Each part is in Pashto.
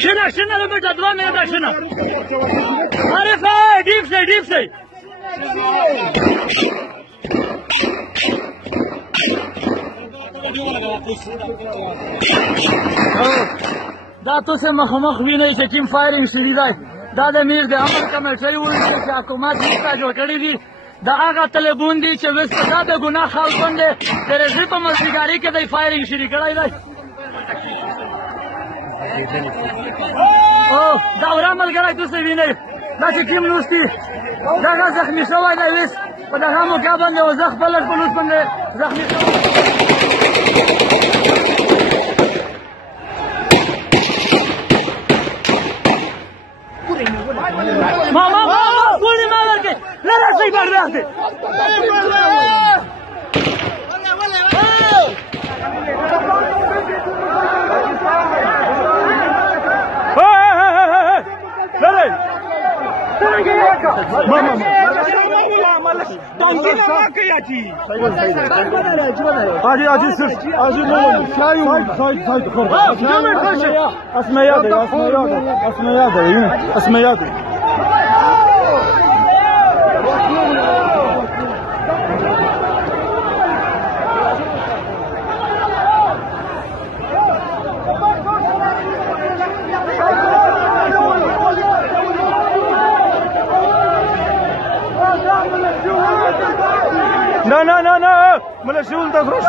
شنه شنه رو بیٹا 2 منټه شنه عارفه ډیپ سي دا تاسو مخامخ وینئ چې کوم فایرینګ شوي دی دا د میر د امر کمیټۍ وایي چې حکومت موږ جوړ کړي دي د هغه طالبون دي چې وروسته دا د ګناه خلکون دی د رژیم په مزدګاري کې دی فایرینګ شروع کړی دی دا ورا ملګری تاسو وینئ دا چې کوم نوستي دغه زخمي شوی دی اوس په دغه موقع باندې او زه خپله په لوس باندې زخمي شوی ماما ولې ما ورکړې نه راسئ بغداد ته نه ملشون د غرو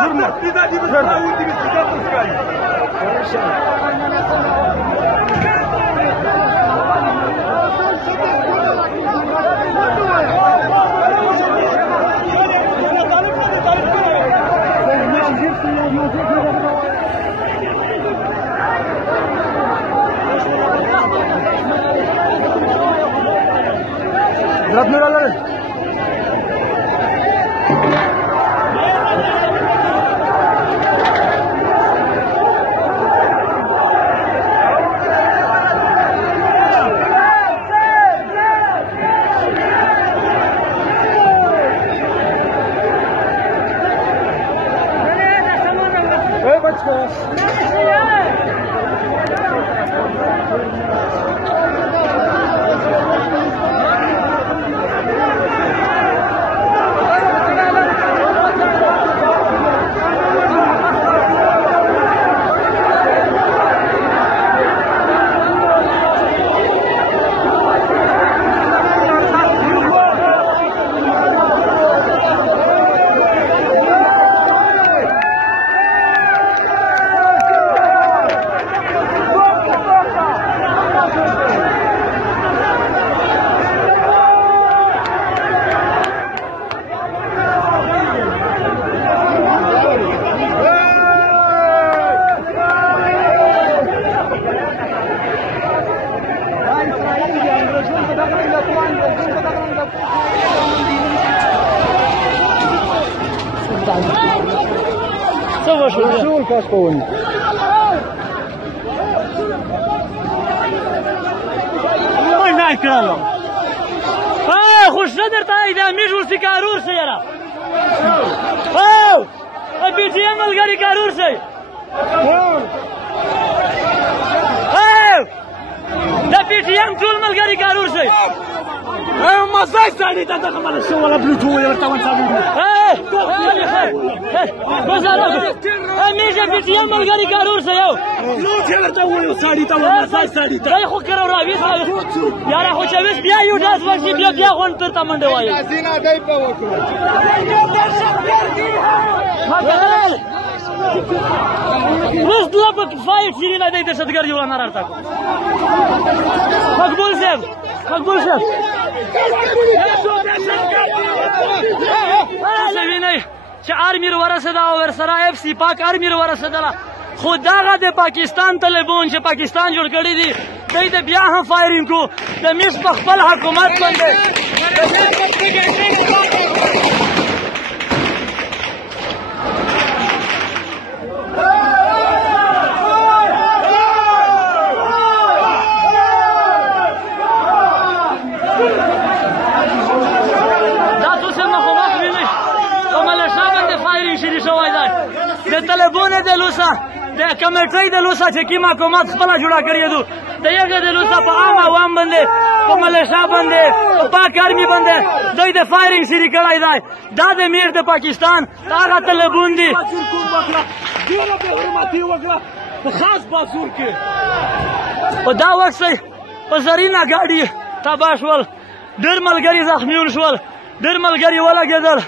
شرم شو الكاسكون ما ناكلو خوش ندر تا اذا ميجور سي كارور سيرا ابي تي ام الغري كارور سي دا بي تي ام طول ملغري كارور سي ما زاي سالي تا دخل شو ولا بلوتو ولا تاون سالي همیشه بیتیم ملګری کارور سه یو لوټ یې ورته وویل ساړي ته ورسای ساړي ته دی خو کره راویست یاره خو چې ویست بیا یو ډاس ورشي بیا غونډ تر ته منډې وایي وروست دوه په فایټ شیرینه دی دهشتګرد یو رانه راته مقبول صاحب تاسو وینئ چې آرمي ورسېده او ورسره اف سی پاک آرمي ورسېدله خو دغه د پاکستان طالبان چې پاکستان جوړ کړي دي دوی د بیا هم فایرینګ کو د مصر په خپل حکومت باندې د طالبانو د لوسه د کمیټۍ د لوسه چې کوم حکومت خپله جوړه کړې ده د هغې د لوسه په عام عوام باندې په ملیشا باندې په پاک آرمي باندې دوی د فایرنګ شروع کړی دی دا د میر د پاکستان هغه طالبان دي په خاص بازور کې په دا وخت په زرینه ګاډي تباه شول ډېر ملګري زخمیون شول ډېر ملګري ولګېدل